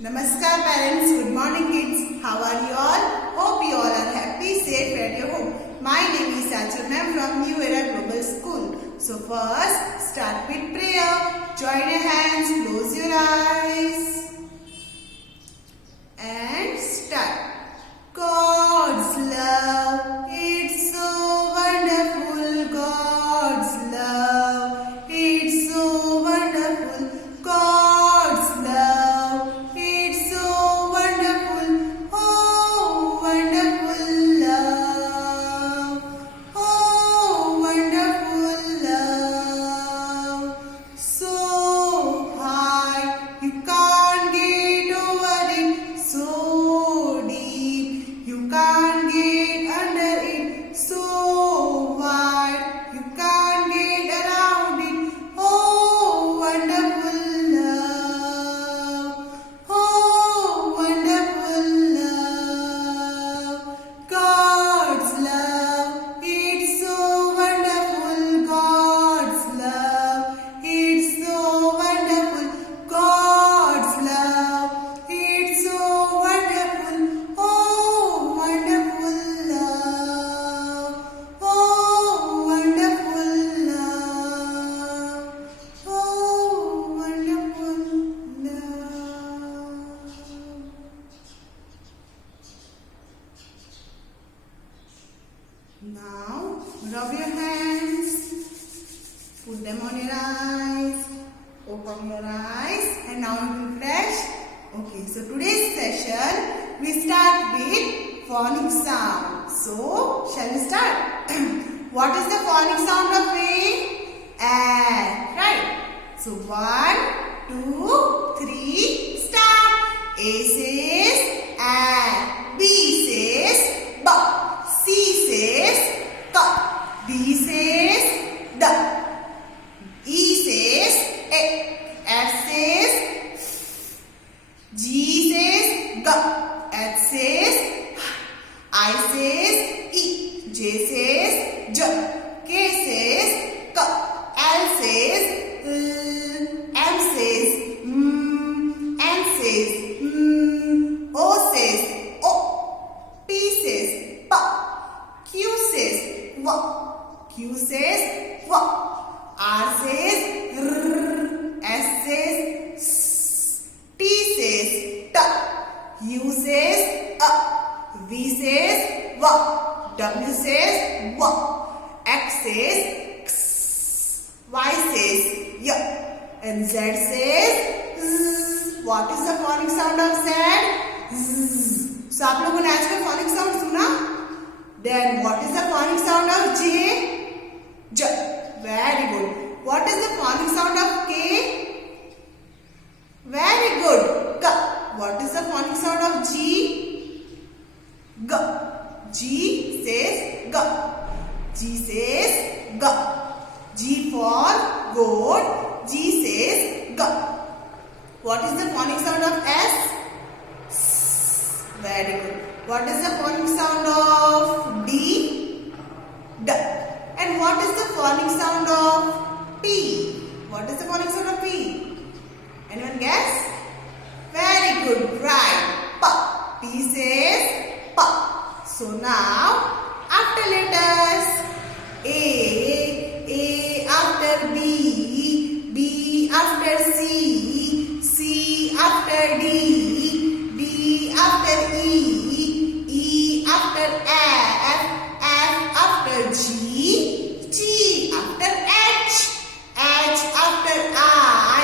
Namaskar parents, good morning kids. How are you all? Hope you all are happy, safe at your home. My name is Achal ma'am from New Era Global School. So first, start with prayer. Join your hands, close your eyes and start. God's love, it's so wonderful. God's love, it's so wonderful. God's love, it's so wonderful. Oh, wonderful love. Oh, wonderful love. So high, you can't get over it. So deep, you can't get under it. So wide, you can't get around it. Oh, wonderful love. Oh, wonderful love. God's love, it's so wonderful. God's love, it's so wonderful. God's love, it's so wonderful. Oh, wonderful love. Oh, wonderful love. Oh, wonderful love. Now, rub your hands, put them on your eyes, open your eyes, and now you will fresh. Okay, so today's session we start with phonic sound. So, shall we start? What is the phonic sound of A? A, right? So, 1, 2, 3, start. A says A, B says B, C says K, D says D, E says A, F says G says G, H says I says E, J says J, K says K, L says L, M says N says O says O, P says P, Q says W, Q says W, R says R, S says S, T says T, U says V says W, W says W, X says X, Y says Y, and Z says Z. What is the phonic sound of Z? Z. So आप लोगों ने आज का phonic sound सुना? Then what is the phonic sound of J? J. Very good. What is the phonic sound of K? Very good. K. What is the phonic sound of G? G. G says G. G says G. G for goat. G says G. What is the phonic sound of S? S. Very good. What is the phonic sound of D? D. And what is the phonic sound of P? What is the phonic sound of P? Anyone guess? Very good. Right. P. P says P. So now, after letters, A after B, B after C, C after D, D after E, E after F, F after G, G after H, H after I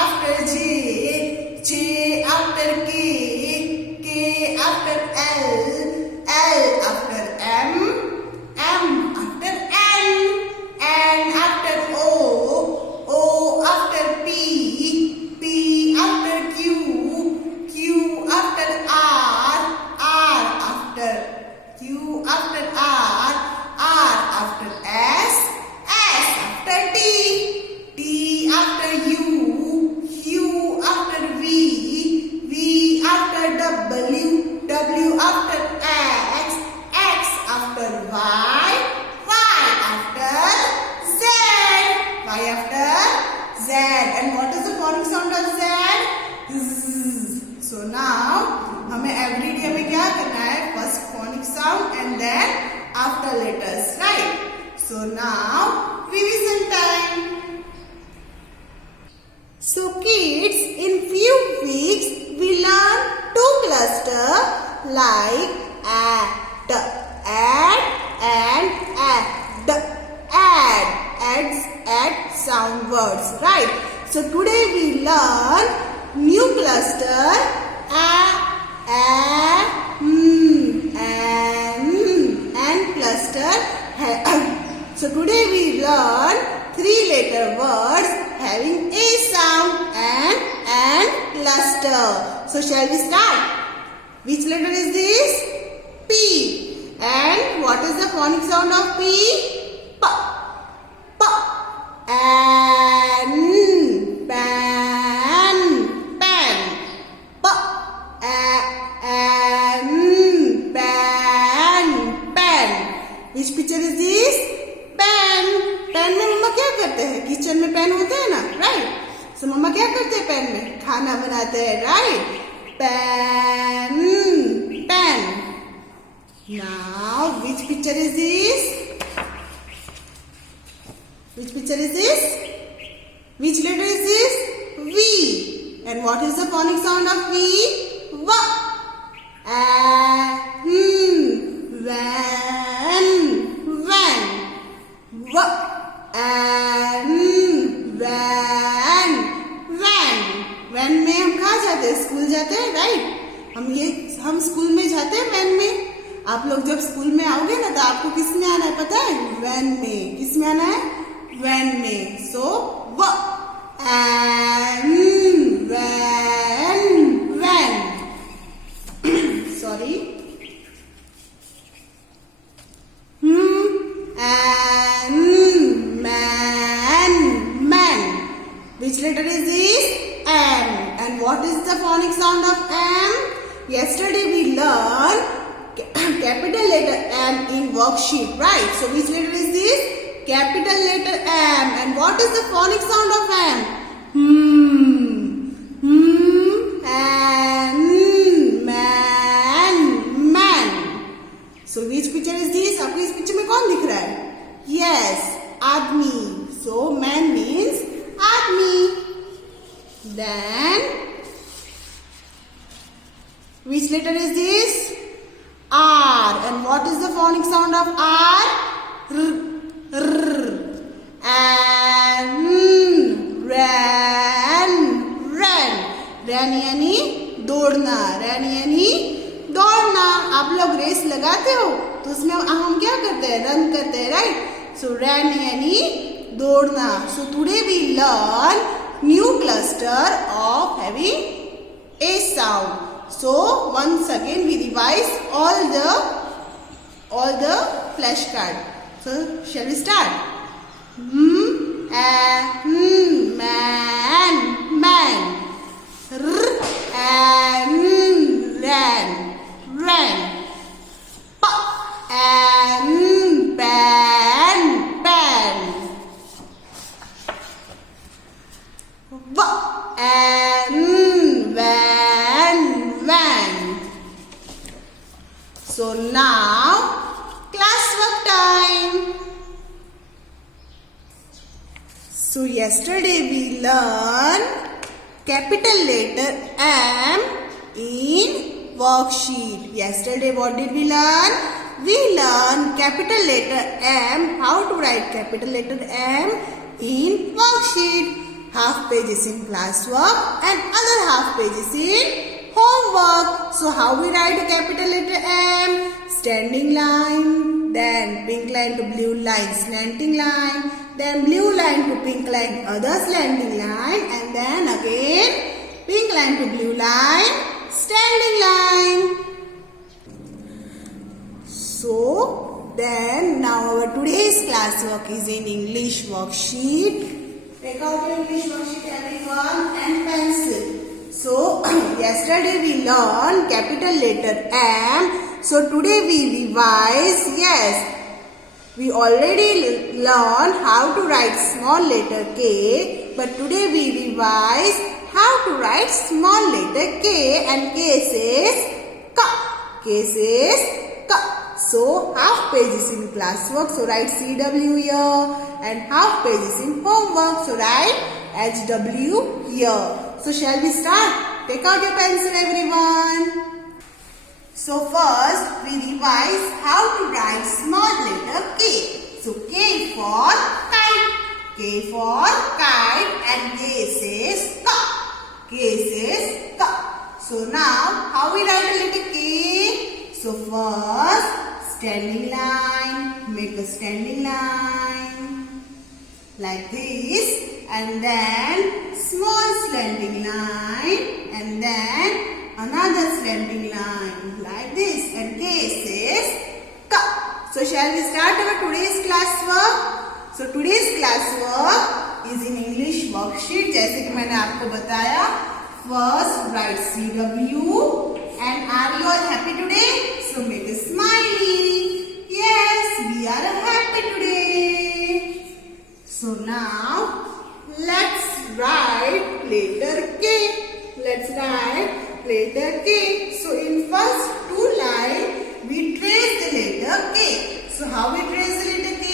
after J, J after K, K after L, L So now हमें everyday में क्या करना है? First phonic sound and then after letters, right? So now revision time. So kids, in few weeks we learn two cluster like at and add. Add sound words, right? So today we learn new cluster and cluster. So today we learn 3-letter words having a sound and cluster. So shall we start? Which letter is this? P. And what is the phonic sound of P? P. P. An. Pan. Pan. P. An. Pan. Pan. Which picture is this? Pan. Pen में मम्मा क्या करते हैं? Kitchen में pen होते हैं ना, right? सो मम्मा क्या करते हैं पेन में? खाना बनाते हैं, right? Pen. Pen. Now which picture is this? Which picture is this? Which letter is this? V. And what is the phonic sound of V? V. Van. Van. V. Van. Van. Van में हम कहाँ जाते हैं? School जाते हैं, right? हम school में जाते हैं वैन में. आप लोग जब स्कूल में आओगे ना तो आपको किस में आना है पता है? वैन में. किस में आना है? वैन में. So when. Sorry. Man. Which letter is this? M. And what is the phonic sound of M? Yesterday we learned capital letter M in worksheet, right? So which letter is this? Capital letter M. And what is the phonic sound of M? Man. So which picture is this? आपको इस picture में कौन दिख रहा है? Yes, आदमी. So man means आदमी. Then which letter is this? R. And what is the phonic sound of R? Run यानी दौड़ना. रन यानी दौड़ना. आप लोग रेस लगाते हो तो उसमें हम क्या करते हैं? रन करते हैं, राइट? सो रन यानी दौड़ना. So today we learn new cluster of having a sound. So once again we revise all the flashcard. So shall we start? Man. Ran. Pan. Van. So now classwork time. So yesterday we learned capital letter M in worksheet. Yesterday what did we learn? We learned capital letter M, how to write capital letter M in worksheet. Half pages in classwork and other half pages in homework. So how we write a capital letter M? Standing line, then pink line to blue line, slanting line, then blue line to pink line, other slanting line, and then again pink line to blue line, standing line. So then now our today's classwork is in English worksheet. Take out your English worksheet everyone and pencil. So yesterday we learned capital letter M. So today we revise. Yes, we already learned how to write small letter K. But today we revise how to write small letter K, and K says K. K says K. So half page is in classwork, so write CW here, and half page is in homework, so write HW here. So shall we start? Take out your pencil, everyone. So first we revise how to write small letter K. So K for kite. K for kite, and K says K. K says K. So now how we write the letter K? So first standing line, make a standing line like this, and then small slanting line, and then another slanting line like this, and K says K. So shall we start our today's classwork? So today's classwork is in English worksheet, जैसे कि मैंने आपको बताया. First write CW, and are you all happy today? So make a smiley. Yes, we are happy today. So now let's write letter K. Let's write letter K. So in first two lines we trace the letter K. So how we trace the letter K?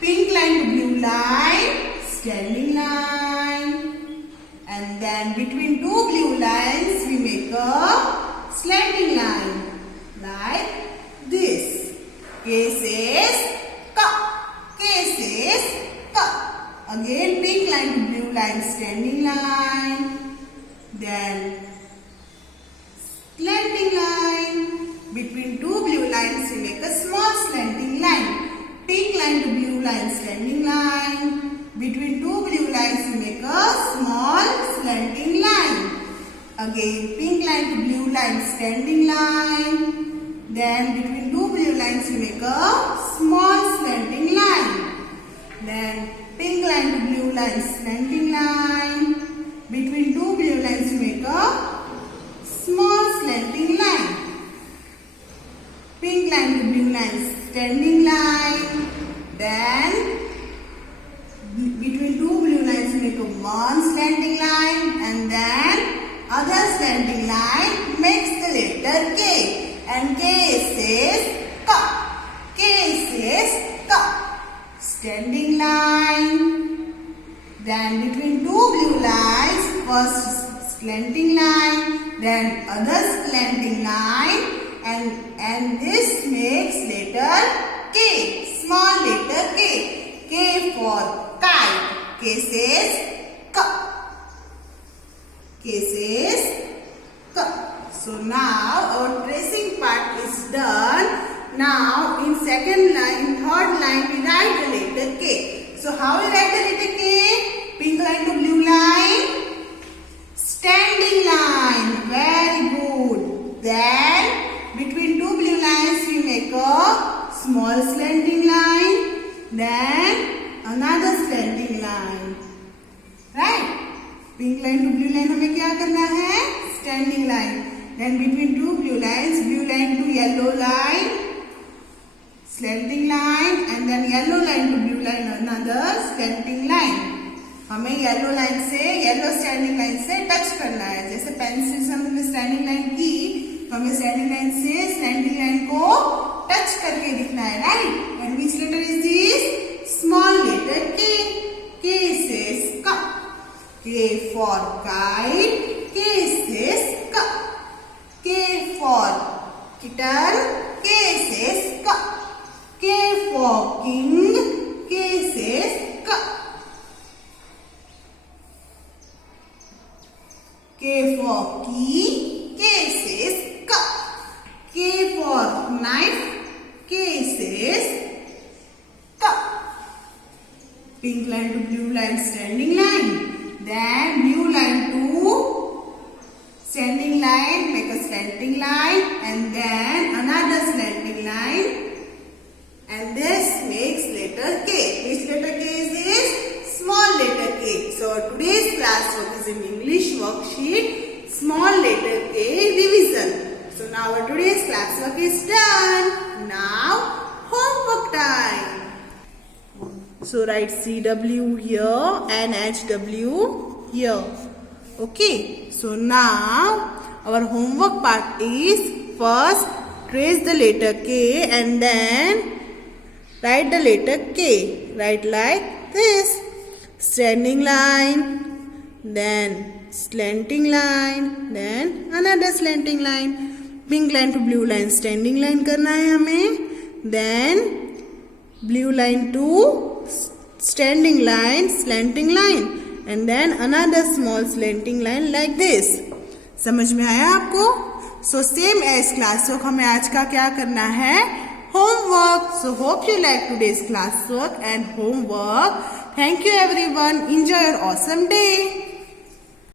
Pink line to blue line, standing line, and then between two blue lines we make a slanting line like this. K says K. K says K. Again pink line to blue line, standing line, then slanting line. Between two blue lines we make a small slanting line. Pink line to blue line, standing line. Between two blue lines we make a small slanting line. Again pink line to blue line, standing line. Then between two blue lines we make a small slanting line. Then pink line to blue line, slanting line. Between two blue lines we make a small slanting line. Pink line to blue line, standing line. Then between two blue lines we make a one slanting line, and then other slanting line makes the letter K, and K says K. K says K. Standing line. Then between two blue lines, first slanting line, then other slanting line, and this makes letter K, small letter K. K for kite. K says K. K says K. So now our tracing part is done. Now in second line, third line we write the letter K. So how we write the letter K? Pink line to blue line, standing line. Very good. Then between two blue lines we make a small slanting line, then another slanting line. Right? Pink line to blue line हमें क्या करना है? Standing line. Then between two blue line to yellow line, slanting line, and then yellow line to blue line, another slanting line. हमें yellow line से, yellow standing line से touch करना है. जैसे पेंसिल से हमने स्टैंडिंग लाइन की, तो हमें स्टैंडिंग लाइन से स्लैंटिंग लाइन को टच करके दिखना है. Right? And which letter is this? Small letter K. K says K. K for kite. K says K. K for kitten. K says K. K for king. K says K. K for key. K says K. K for knife. K says K. Pink line to blue line, standing line. Then blue line to standing line, make a slanting line, and then another slanting line. And this makes letter K. Which letter K is this? Small letter K. So today's class work is in English worksheet, small letter K revision. So now our today's class work is done. Now homework time. So write CW here and HW here. Okay, so now our homework part is first trace the letter K and then write the letter K. Write like this. Standing line, then slanting line, then another slanting line. Pink line to blue line standing line करना है हमें. Then blue line to standing line, slanting line. And then another small slanting line like this. समझ में आया आपको? So same as class work हमें आज का क्या करना है? Homework. So hope you like today's class work and homework. Thank you everyone. Enjoy your awesome day.